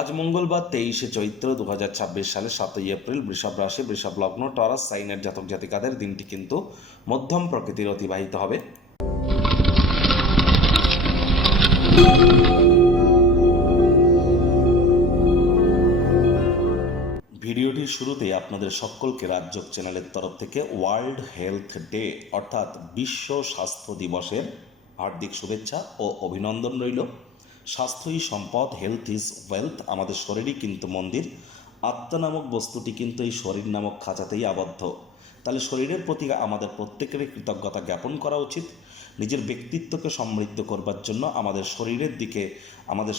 আজ মঙ্গলবার 23শে চৈত্র 2026 সালে 7ই এপ্রিল, বৃষভ রাশি, বৃষভ লগ্ন, টরাস সাইনের জাতক জাতিকাদের দিনটি কিন্তু মধ্যম প্রকৃতির অতিবাহিত হবে। ভিডিওটির শুরুতেই আপনাদের সকলকে রাজযোগ চ্যানেলের তরফ থেকে ওয়ার্ল্ড হেলথ ডে অর্থাৎ বিশ্ব স্বাস্থ্য দিবসের হার্দিক শুভেচ্ছা ও অভিনন্দন রইল। স্বাস্থ্যই সম্পদ, হেলথ ইজ ওয়েলথ। আমাদের শরীরই কিন্তু মন্দির। আত্মা নামক বস্তুটি কিন্তু এই শরীর নামক খাঁচাতেই আবদ্ধ। তাহলে শরীরের প্রতি আমাদের প্রত্যেকেরই কৃতজ্ঞতা জ্ঞাপন করা উচিত। নিজের ব্যক্তিত্বকে সমৃদ্ধ করবার জন্য আমাদের শরীরের দিকে, আমাদের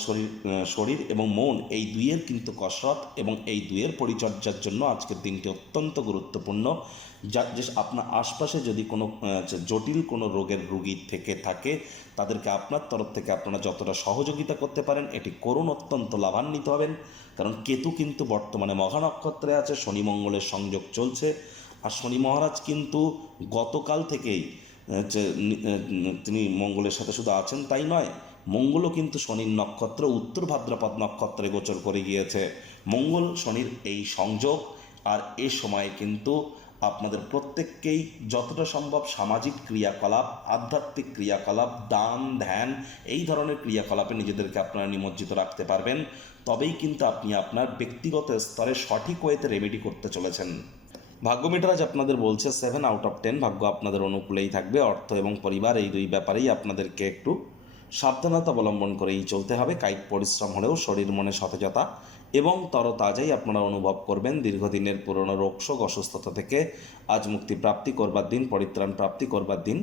শরীর এবং মন, এই দুইয়ের কিন্তু কসরত এবং এই দুইয়ের পরিচর্যার জন্য আজকের দিনটি অত্যন্ত গুরুত্বপূর্ণ। যে আপনার আশপাশে যদি কোনো জটিল কোনো রোগের রোগী থেকে থাকে, তাদেরকে আপনার তরফ থেকে আপনারা যতটা সহযোগিতা করতে পারেন এটি করুন, অত্যন্ত লাভান্বিত হবেন। কারণ কেতু কিন্তু বর্তমানে মঘা নক্ষত্রে আছে, শনি মঙ্গলের সংযোগ চলছে। আর শনি মহারাজ কিন্তু গতকাল থেকেই তিনি মঙ্গলের সাথে শুধু আছেন তাই নয়, মঙ্গলও কিন্তু শনির নক্ষত্র উত্তর ভাদ্রপদ নক্ষত্রে গোচর করে গিয়েছে। মঙ্গল শনির এই সংযোগ, আর এ সময়ে কিন্তু আপনাদের প্রত্যেককেই যতটা সম্ভব সামাজিক ক্রিয়াকলাপ, আধ্যাত্মিক ক্রিয়াকলাপ, দান ধ্যান, এই ধরনের ক্রিয়াকলাপে নিজেদেরকে আপনারা নিমজ্জিত রাখতে পারবেন। তবেই কিন্তু আপনি আপনার ব্যক্তিগত স্তরে সঠিক ওয়েতে রেমেডি করতে চলেছেন। ভাগ্য মিটার আজ আপনাদের বলছে 7/10। ভাগ্য আপনাদের অনুকূলেই থাকবে। অর্থ এবং পরিবার, এই দুই ব্যাপারেই আপনাদেরকে একটু সাবধানতা অবলম্বন করেই চলতে হবে। কায়িক পরিশ্রম হলেও শরীর মনে সতেজতা এবং তরতাজাই আপনারা অনুভব করবেন। দীর্ঘদিনের পুরনো রোগশোক অসুস্থতা থেকে আজ মুক্তি প্রাপ্তি করবার দিন, পরিত্রাণ প্রাপ্তি করবার দিন।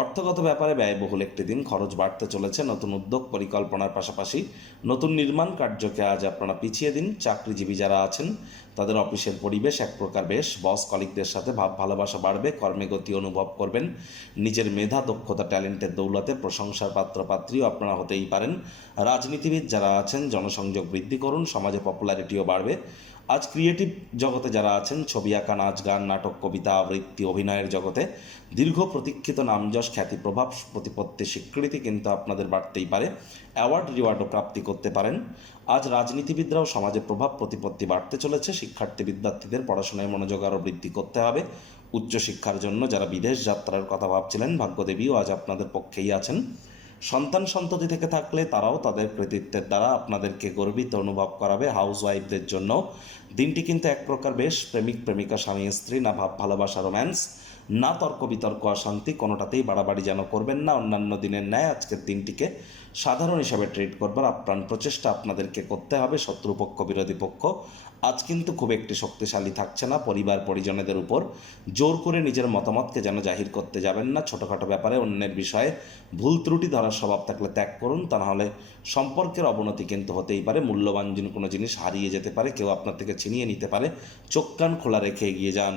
অর্থগত ব্যাপারে ব্যয়বহুল একটি দিন, খরচ বাড়তে চলেছে। নতুন উদ্যোগ পরিকল্পনার পাশাপাশি নতুন নির্মাণ কার্যকে আজ আপনারা পিছিয়ে দিন। চাকরিজীবী যারা আছেন তাদের অফিসের পরিবেশ এক প্রকার বেশ, বস কলিগদের সাথে ভাব ভালোবাসা বাড়বে, কর্মে গতি অনুভব করবেন। নিজের মেধা, দক্ষতা, ট্যালেন্টের দৌলতে প্রশংসার পাত্রপাত্রীও আপনারা হতেই পারেন। রাজনীতিবিদ যারা আছেন জনসংযোগ বৃদ্ধি করুন, সমাজে পপুলারিটিও বাড়বে। আজ ক্রিয়েটিভ জগতে যারা আছেন, ছবি আঁকা, নাচ গান, নাটক, কবিতা আবৃত্তি, অভিনয়ের জগতে দীর্ঘ প্রতীক্ষিত নামযশ, খ্যাতি, প্রভাব, প্রতিপত্তি, স্বীকৃতি কিন্তু আপনাদের বাড়তেই পারে। অ্যাওয়ার্ড রিওয়ার্ডও প্রাপ্তি করতে পারেন। আজ রাজনীতিবিদরাও সমাজে প্রভাব প্রতিপত্তি বাড়তে চলেছে। শিক্ষার্থী বিদ্যার্থীদের পড়াশোনায় মনোযোগ আরও বৃদ্ধি করতে হবে। উচ্চশিক্ষার জন্য যারা বিদেশ যাত্রার কথা ভাবছিলেন, ভাগ্যদেবীও আজ আপনাদের পক্ষেই আছেন। সন্তান সন্ততি থেকে থাকলে তারাও তাদের কৃতিত্বের দ্বারা আপনাদেরকে গর্বিত অনুভব করাবে। হাউস ওয়াইফদের জন্য দিনটি কিন্তু এক প্রকার বেশ। প্রেমিক প্রেমিকা, স্বামী স্ত্রী, না ভাব ভালোবাসা রোম্যান্স, না তর্ক বিতর্ক অশান্তি, কোনোটাতেই বাড়াবাড়ি যেন করবেন না। অন্যান্য দিনের ন্যায় আজকের দিনটিকে সাধারণ হিসাবে ট্রিট করবার আপ্রাণ প্রচেষ্টা আপনাদেরকে করতে হবে। শত্রুপক্ষ, বিরোধী পক্ষ আজ কিন্তু খুব একটি শক্তিশালী থাকছে না। পরিবার পরিজনদের উপর জোর করে নিজের মতামতকে যেন জাহির করতে যাবেন না। ছোটোখাটো ব্যাপারে অন্যের বিষয়ে ভুল ত্রুটি ধরার স্বভাব থাকলে ত্যাগ করুন, তা নাহলে সম্পর্কের অবনতি কিন্তু হতেই পারে। মূল্যবান কোনো জিনিস হারিয়ে যেতে পারে, কেউ আপনার থেকে ছিনিয়ে নিতে পারে। চোখ কান খোলা রেখে এগিয়ে যান।